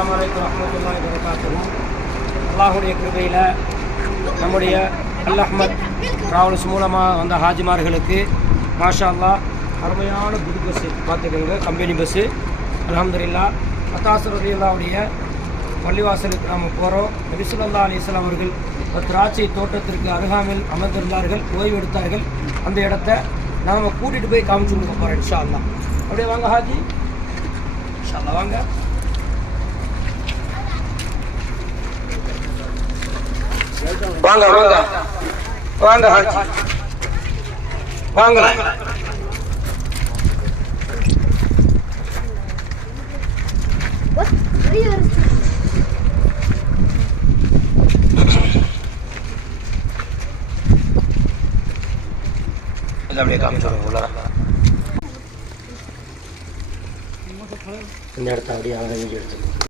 அஸ்ஸலாமு அலைக்கும் வரஹ்மத்துல்லாஹி வபரகாத்துஹு. அல்லாஹுடைய கிருபையில் நம்முடைய அல் அஹ்மத் டிராவல்ஸ் மூலமாக வந்த ஹாஜிமார்களுக்கு மாஷா அல்லாஹ் அருமையான புது பஸ்ஸு பார்த்துக்கோங்க, கம்பெனி பஸ்ஸு. அல்ஹம்துலில்லாஹ் அத்தாசர் ரலியல்லாஹுடைய பள்ளிவாசலுக்கு நாம் போகிறோம். நபி ஸல்லல்லாஹு அலைஹி வஸல்லம் அவர்கள் திராட்சை தோட்டத்திற்கு அருகாமையில் அமர்ந்திருந்தார்கள், ஓய்வு எடுத்தார்கள். அந்த இடத்த நாம் கூட்டிகிட்டு போய் காமிச்சு கொடுக்க போகிறோம் இன்ஷா அல்லாஹ். அப்படியே வாங்க ஹாஜி, இன்ஷா அல்லாஹ் வாங்க. வாங்க வாங்க வாங்க ஹாஜி வாங்க. அப்படியே காமிச்சு உள்ள இந்த இடத்த அப்படியே அவங்க வீடியோ எடுத்துக்கணும்.